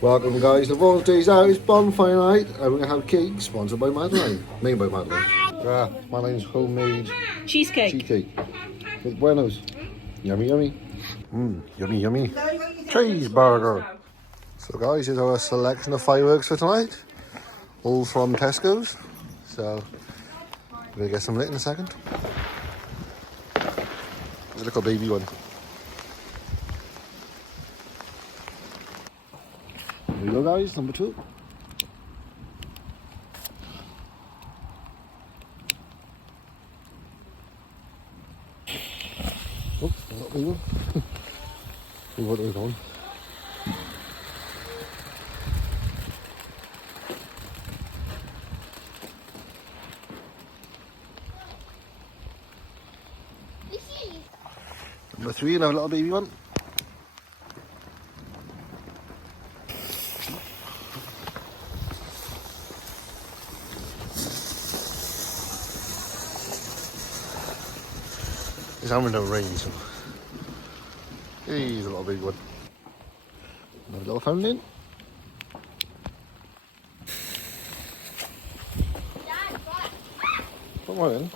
Welcome guys to Voltaire's House Bonfire Night, and we're going to have cake sponsored by Madeline. Made by Madeline. Madeline's homemade cheesecake with buenos. Yummy, yummy. Yummy, yummy. Cheeseburger. So guys, here's our selection of fireworks for tonight. All from Tesco's. So, we're going to get some lit in a second. There's a little baby one. There we go guys, number 2. Oh, not big one. See what they're on. Number 3, another little baby one. It's having no rain, so he's a little big one. Another little fountain. Put one in.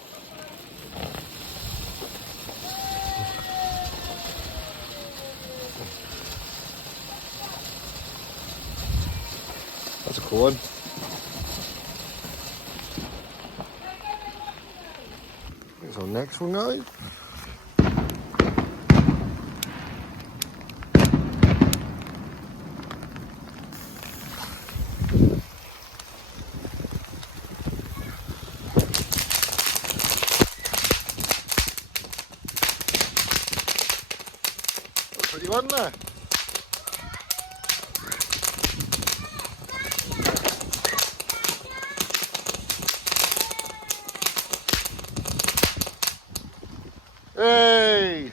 That's a cool one. Here's our next one, guys. Pretty one there. Hey!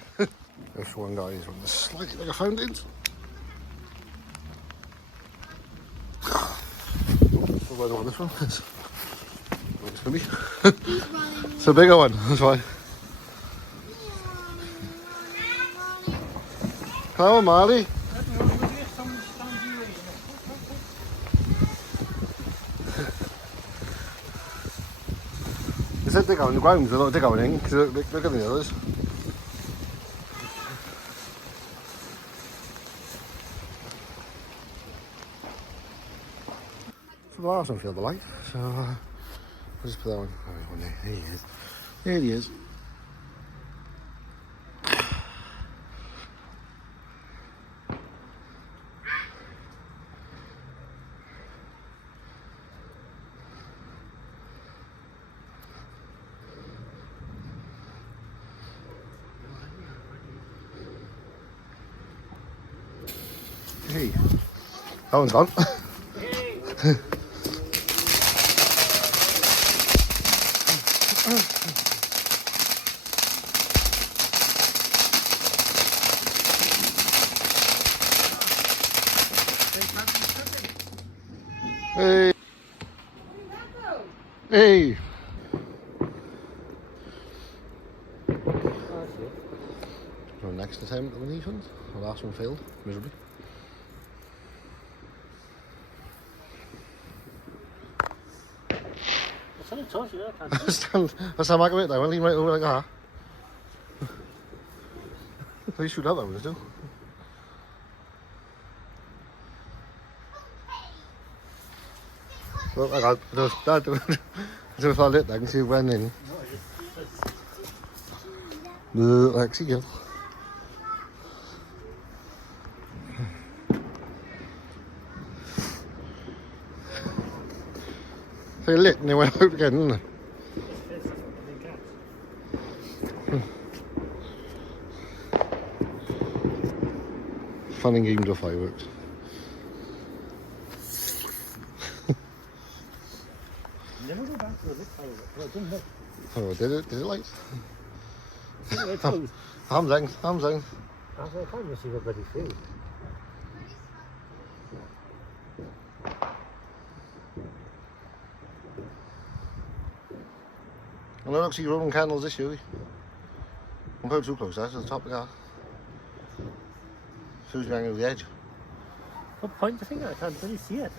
This one, guys, on the slightly like a fountain. What do I want this one? It's for me. It's a bigger one, that's why. Come on, Marley. They said they go on the ground, they don't dig out anything, because look at the others. So the last one filled the light, so I'll just put that one. Oh, there he is. There he is. Hey, that one's gone. Hey. Hey. So next attempt at these ones. The last one failed miserably. That's how I make it though, I'll leave right over like that. At least shoot out that one, too. Look, I got that. Do if I lit that, I can see it went in. Like, see you. They lit and they went out again, didn't they? Fun and games of fireworks. Never go back to the lit fireworks. Oh, did it? Did it light? It's closed. Arms down, arms down. I can't see what bloody food. I don't see Roman candles this year. Don't put too close, that's to the top of the car. Who's going over the edge? Oh, point the finger. I can't really see it.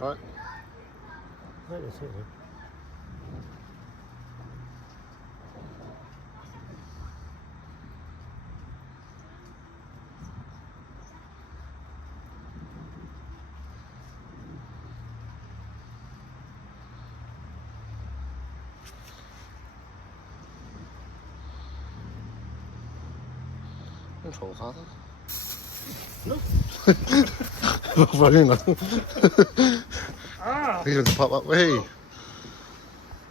Right. Right, I see it. Control father. Look. Fucking hell. Ah! He's going to pop up. Hey.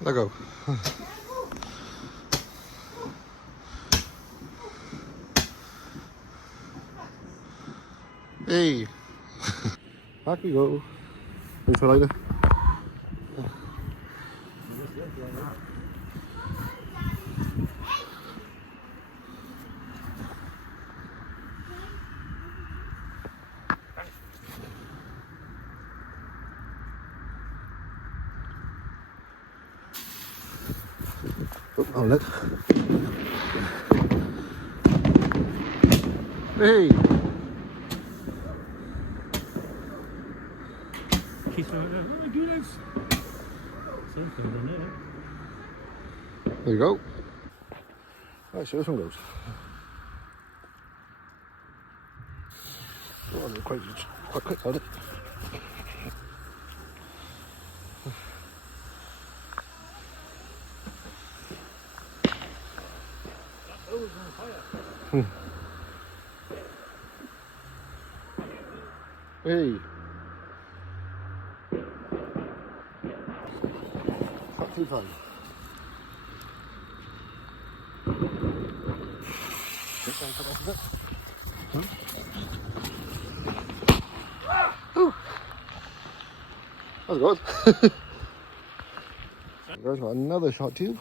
Let go. Hey. Back we go. Wait for later. Oh, hold it. Hey. Keep throwing it. Let me do this. Same thing in there. There you go. Right, so this one goes. Oh, they're quite quick, aren't it? Oh, it's on fire. Hey. Not too fun. That's good. Guys, got another shot tube.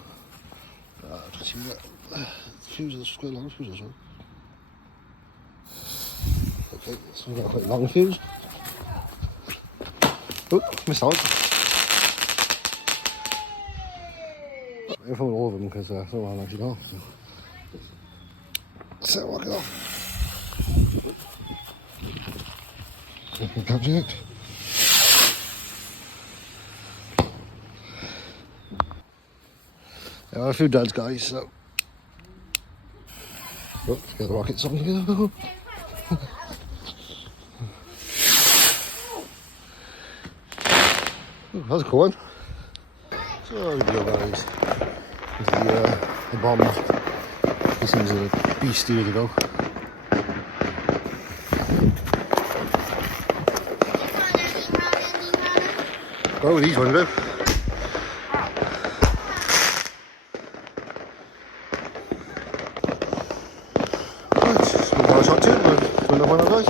Let's see that. Fuse is quite long fuse, this one. Okay, this one's got quite a long fuse. Oh, missed out. In front of all of them because someone actually got off. So walk it off. Capture it. There are a few duds, guys, so. Oh, let's get the rockets on here. Oh, that's a cool one. So there we go, guys. The bomb. This thing's a beast here to go. Go with these ones, though. Right, so we've got a shot too. We'll another one of those.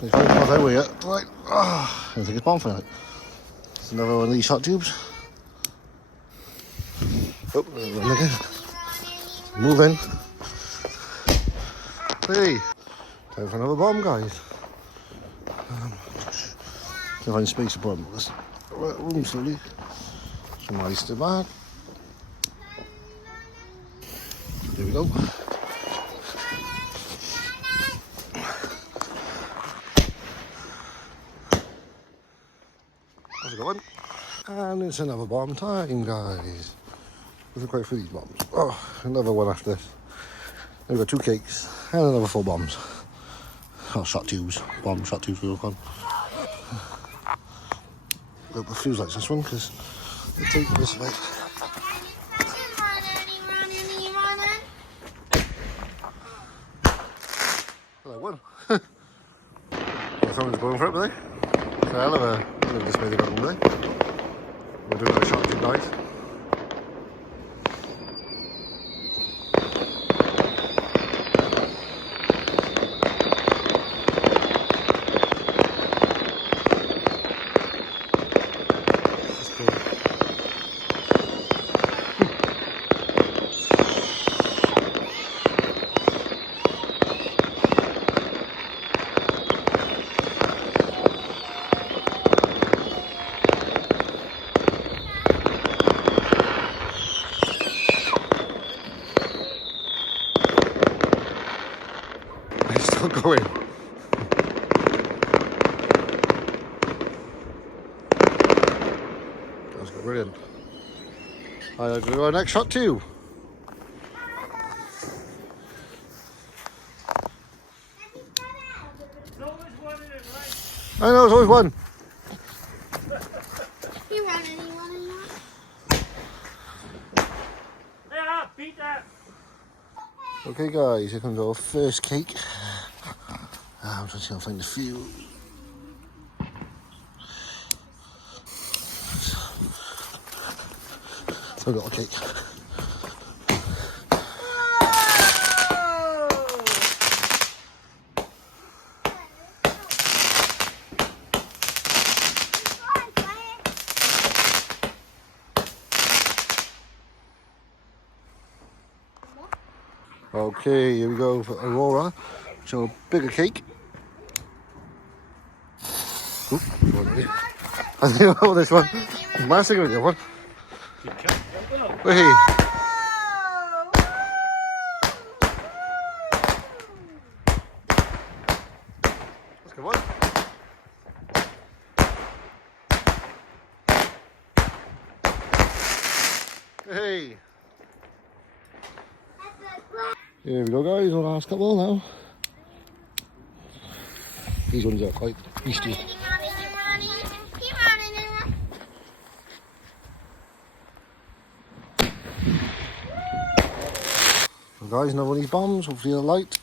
There's very far that way yet. Right. I think it's Bonfire. It's another one of these shot tubes. Oh, run again. Move in. Hey, time for another bomb, guys. Can find space to put this room slowly. Some ice to back. There we go. How's it going? And it's another bomb time, guys. We've quite a few of these bombs. Oh, another one after this. We've got 2 cakes and another 4 bombs. Oh, shot tubes. Bomb shot tubes, we'll call them. Got the fuse lights this one because they take this way. Hello, one. Someone's going for it, are they? It's a hell of a display they got on there. We're doing a shot tube, guys. going. That's brilliant. I'll do our next shot too. There's always one in it, right? I know, there's always one. You want anyone in that? Yeah, beat that. Okay guys, here comes our first cake. I'm trying to see if I can find a few. So I've got a cake. Okay, here we go for Aurora. So a bigger cake. Oop, I think I want this one. Massive gonna get one. Hey. That's a good one. Hey. Here we go guys, our last couple now. These ones are quite beastly. So guys, another one of these bombs, hopefully they're light.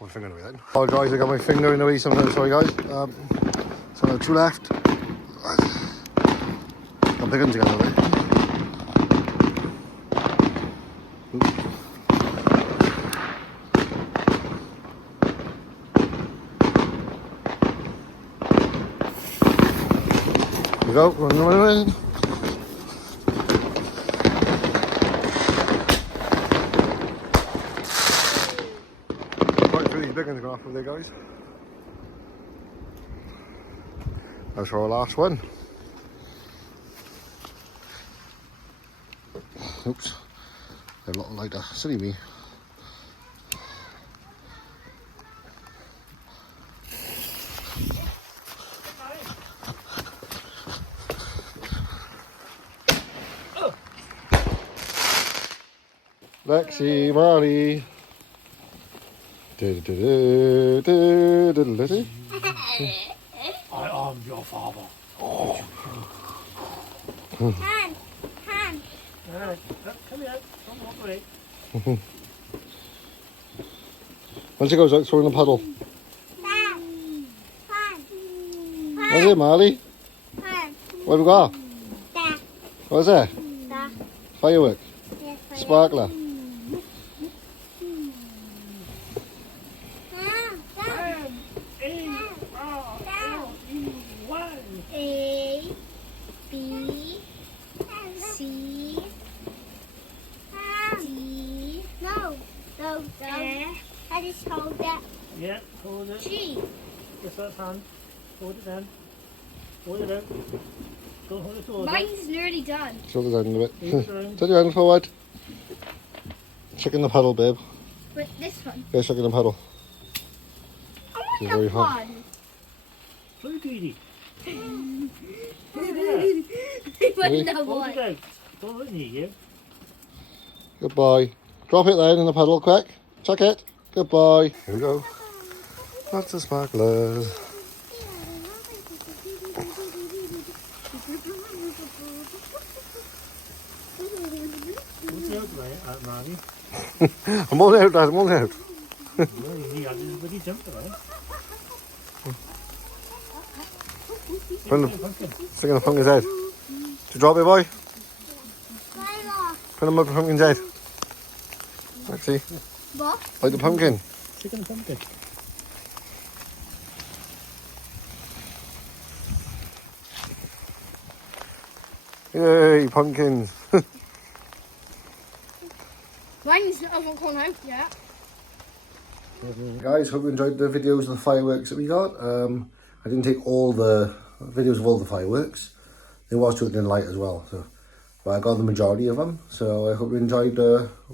My finger in the way then. Oh guys, I got my finger in the way sometimes, sorry guys. So two left. I'm picking together there. Here we go, run. Quite through these big ones going off over there guys. That's our last one. Oops, they're a lot lighter. Silly me. Lexi, Marley. I am your father. Hand. Alright, come here. Don't walk away. Once it goes out, throw in the puddle. What's it, Marley? What have we got? What's that? Firework. Sparkler. A, B, C, D. No. I just hold that. Yeah, hold it. G. Just that hand. Hold it down. Hold it out. Don't hold it forward. Mine's nearly done. Shoulder down a bit. Turn. Turn your hand forward. Check in the puddle, babe. But this one. Yeah, check in the puddle. I It's want very the hot. one. Look, Edie. I want the Hold one. it out. Don't let me you. Good boy. Drop it then in the puddle, quick. Check it. Good boy. Here we go. Lots of sparklers. What's out, right, Marty? I'm all out, Dad. I'm all out. Well, you got this bloody jumper, right? Stick in the pumpkin's head. Did you drop it, boy? Put him up the pumpkin's head. Actually, What? like the pumpkin. Stick in the pumpkin. Yay, pumpkins. Mine's hasn't gone out yet. Guys, hope you enjoyed the videos of the fireworks that we got. I didn't take all the videos of all the fireworks. They was shooting in light as well, so but I got the majority of them. So I hope you enjoyed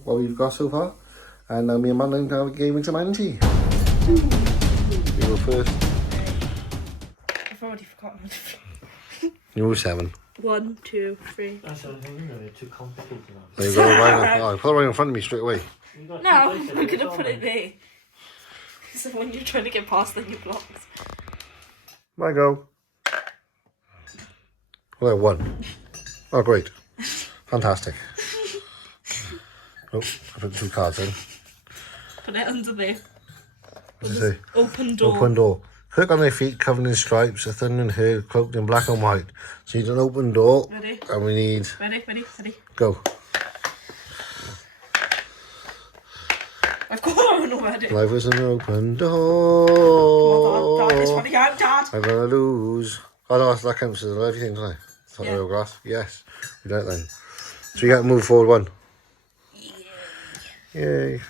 what we've got so far. And me and Madeline have a game of jumanji. You go first. I've already forgotten. You were 7. 1, 2, 3. That's the thing, they're too complicated now. There you go, right now. Oh, put it right in front of me straight away. No, I'm gonna put it there. So when you're trying to get past, then you blocked. I go. Well, I won. Oh, great. Fantastic. Oh, I put 2 cards in. Put it under there. What does it say? Open door. Open door. Quick on their feet, covered in stripes, a thin and hair, cloaked in black and white. So you need an open door. Ready? And we need... Ready? Go. I've got one already. Life is an open door. Come on, Dad. Dad, this one again, Dad. I'm gonna lose. Oh no, that counts as everything, doesn't it? It's not real grass. Yes. We don't then. So you got to move forward 1. Yay.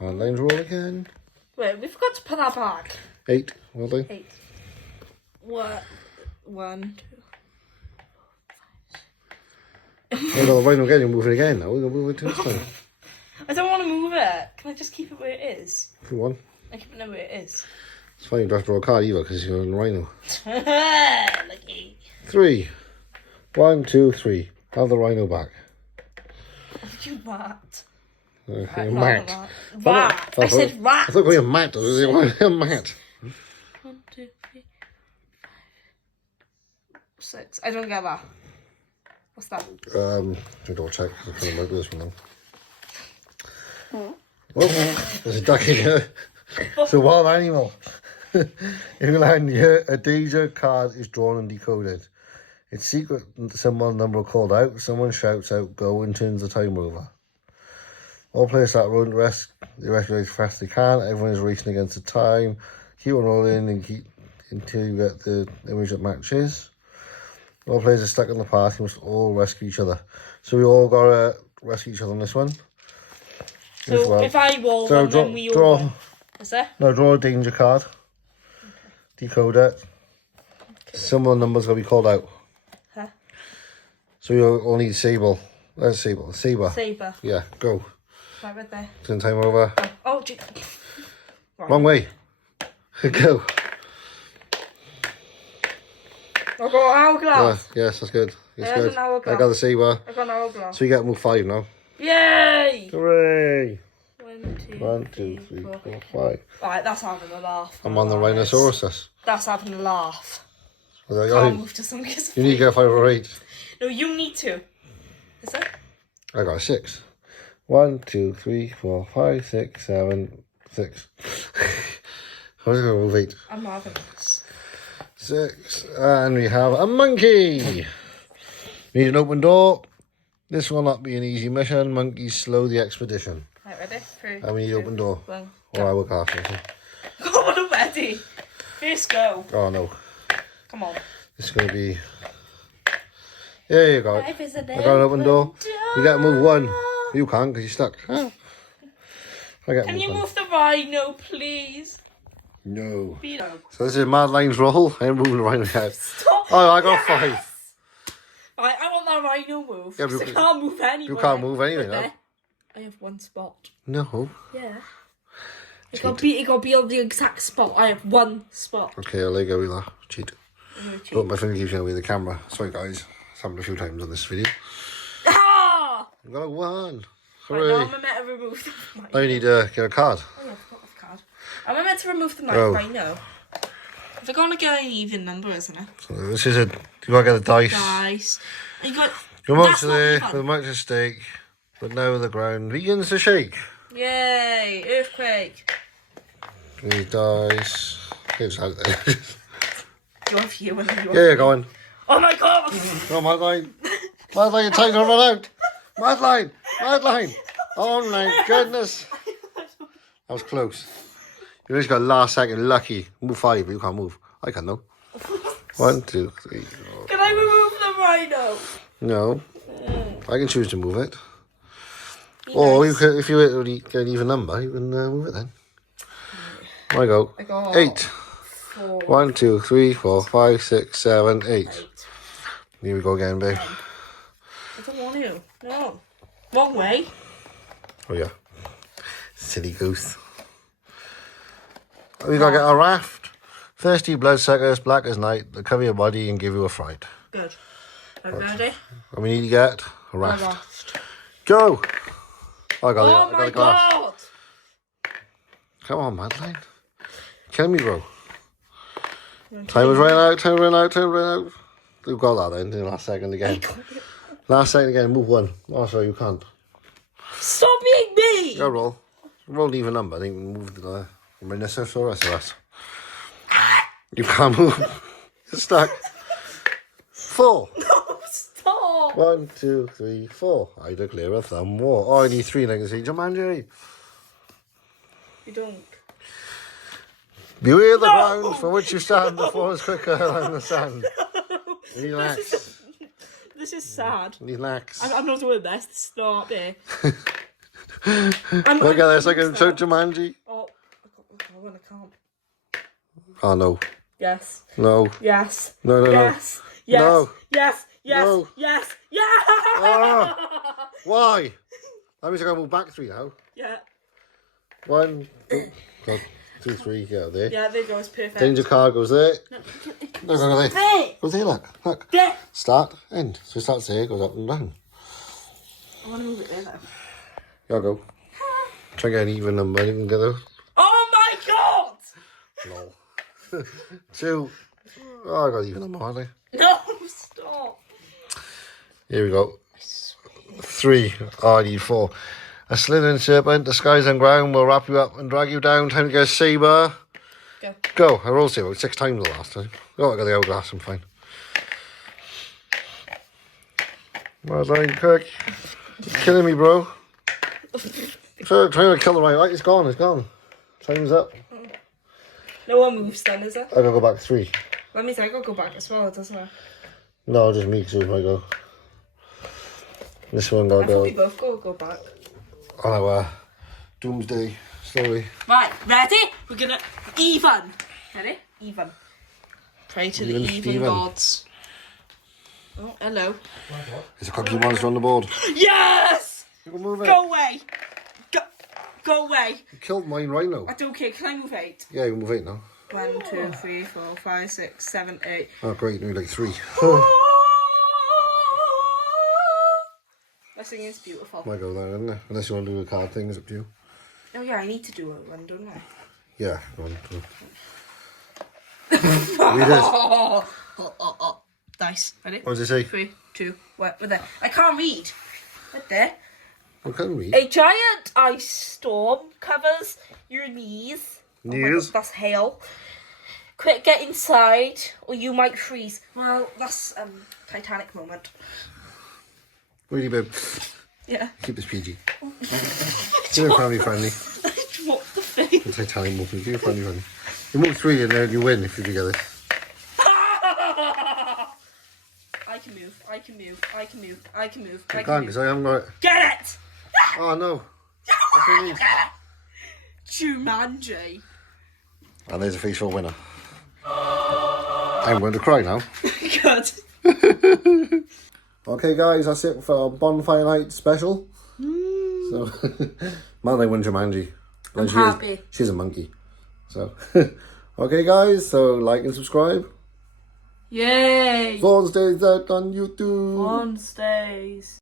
Madeline's roll again. Wait, we forgot to put that back. 8. Well done. 8. What? 1, 2. Oh no, right again, you move it again now. We're going to move it this time. I don't want to move it. Can I just keep it where it is? If you want. I keep it where it is. It's fine, you don't have to draw a card either because you're in rhino. Lucky. 3. 1, 2, 3. Have the rhino back. You rat. Okay, Rat. mat. Rat. I said rat. I thought we were mat. I was like, a mat. 1, 2, 3, 5, 6. I don't get that. What's that? I don't check. I can't remember this one now. Oh, there's a duck in here. It's a wild animal. In land here, a danger card is drawn and decoded. Its secret symbol number called out. Someone shouts out "go" and turns the timer over. All players start rolling the rescue as fast as they can. Everyone is racing against the time. Keep on rolling and keep until you get the image that matches. All players are stuck in the path. You must all rescue each other. So we all gotta rescue each other on this one. So well. if I roll So one, then we all win. Is there? No, draw a danger card. Okay. Decode it. Okay. Some of the numbers gotta be called out. Huh? So you'll all need Sable. Sable. Saber. Saber. Yeah, go. Right there. Turn time over. Oh, gee. Right. Wrong way. Go. I've got an hourglass. Yeah, yes, that's good. It's I good. have an hourglass. I got the Saber. I've got an hourglass. So you get to move 5 now. Yay! Hooray! 1, 2, 3, 4, 5. Right, that's having a laugh. I'm on the Rhinoceros. That's having a laugh. Well, Can't move to some kids. you need to get 5 or 8. No, you need to. Is it? I got a 6. 1, 2, 3, 4, 5, 6, 7, 6. I was going to move 8. I'm having this. 6. And we have a monkey. Need an open door. This will not be an easy mission. Monkeys slow the expedition. Right, ready? 3. And we need open door. 1. Or I will cast it. Come on, I'm ready. First go. Oh no. Come on. It's going to be... There you go. I Life is a got an open door. You got to move 1. You can't because you're stuck. Huh? Can you move the rhino, please? No. Beano. So this is Madeline's roll. I'm moving the rhino head. Stop. Oh, I got Yes. 5. Right, I want that rhino move. Yeah, Yeah, I can't move anywhere. You can't move anywhere, no? I have 1 spot. No. Yeah. It got to be on the exact spot. I have 1 spot. Okay, I'll let you go with that. Cheat. I'm gonna cheat. But my finger keeps going with the camera. Sorry guys. It's happened a few times on this video. Ah! I got a 1. Right, Hooray. now I'm meant to remove the mic. Now you need to get a card. Oh yeah, I forgot the card. I'm meant to remove the mic Oh. right now. If I gotta get an even number, isn't it? So this is a... You got to get the dice. Dice. And you got... Your mark's That's not there even. with a mark's at stake. But now the ground begins to shake. Yay! Earthquake. These dice. It's out there. You're a few and you're... Yeah, you're going. Oh my god! Come on, Madeline. Madeline, your time's gonna run out. Madeline! Madeline! Oh my goodness. That was close. You just got last second lucky. Move 5, but you can't move. I can though. 1, 2, 3, 4. Can I remove the rhino? No. I can choose to move it. Be Or nice. you can, if you already get an even number, you can move it then. I go. I got 8. 4. 1, 2, 3, 4, 5, 6, 7, 8. Here we go again, babe. I don't want to. No. Wrong way. Oh yeah. Silly goose. We gotta get a raft. Thirsty bloodsuckers, black as night, that cover your body and give you a fright. Good. Are you ready? And we need to get a raft. Go! Oh, I got it. Oh I got my the glass. god! Come on, Madeline. Kill me, bro. Time is running out, time is running out, time is running out. We've got that then, in the last second again. Last second again, move one. Oh, sorry, you can't. Stop being me! Go roll. Roll even number, I think move the Rhinoceros or us. You can't move. You're stuck. 4. No, stop! 1, 2, 3, 4. I declare a thumb war. Oh, I need 3 and I can say jumanji. You don't. Beware the ground for which you stand before it's quicker than the sand. You need an axe. This is sad. You need an axe. I'm not doing this. Stop it. Look at this, I can show jumanji. Oh, I can't. Oh no. Yes. No. Yes. No, no, yes. no. Yes. No. Yes. Yes. No. Yes. Yes. Oh, why? That means I gotta move back 3 now. Yeah. 1, 2, 3, yeah, there. Yeah, there goes. Perfect. Danger card goes there. No, go there. There. Go there, look. Look. There. Start, end. So it starts there, goes up and down. I want to move it there though. Y'all go. Try and get an even number, you can get those. Oh my god! No. 2. Oh, I got even number, haven't I? No, stop. Here we go. 3. Oh, I need 4. A slithering serpent, disguised on ground, will wrap you up and drag you down. Time to get a saber. Go. Go. I rolled saber 6 times the last time. Oh, I got the hourglass, I'm fine. Madeline, quick. You're killing me, bro. So, trying to kill the right light. It's gone, it's gone. Time's up. No one moves then, is it? I gotta go back 3. That means I gotta go back as well, doesn't it? No, just me, because it was my go. This one gotta I thought we go. both go back. Oh no, doomsday, slowly. Right, ready? We're gonna even. Ready? Even. Pray to Even the even Steven. gods. Oh, hello. There's a cookie monster on the board. Yes! You can move it. Go away! Go away! You killed mine right now. I don't care. Can I move 8? Yeah, you can move 8 now. 1, 2, 3, 4, 5, 6, 7, 8. Oh great, only like 3. That singing is beautiful. Might go there, isn't it? Unless you want to do a card thing, it's up to you. Oh yeah, I need to do one, don't I? Yeah, go on. Go on. Read it. Nice. Ready? What does it say? 3, 2, 1. We're there. I can't read. Right there. I can't read. A giant ice storm covers your knees. Oh my Knees? God, that's hail. Quick, get inside, or you might freeze. Well, that's Titanic moment. Really, babe. Yeah. Keep this PG. You're family friendly. What the thing? The Titanic movie. You're family friendly. You move 3 and then you win if you do get this. I can move. I can move. I can move. I can move. I can't because I haven't got it. Get it! Oh no. What do you need? Jumanji. And there's a face for a winner. I'm going to cry now. Good. Okay guys, that's it for our Bonfire Night special. So, Madeline won Jumanji. I'm happy. She's a monkey. So, okay guys, so like and subscribe. Yay! Vaughan stays out on YouTube. On stays.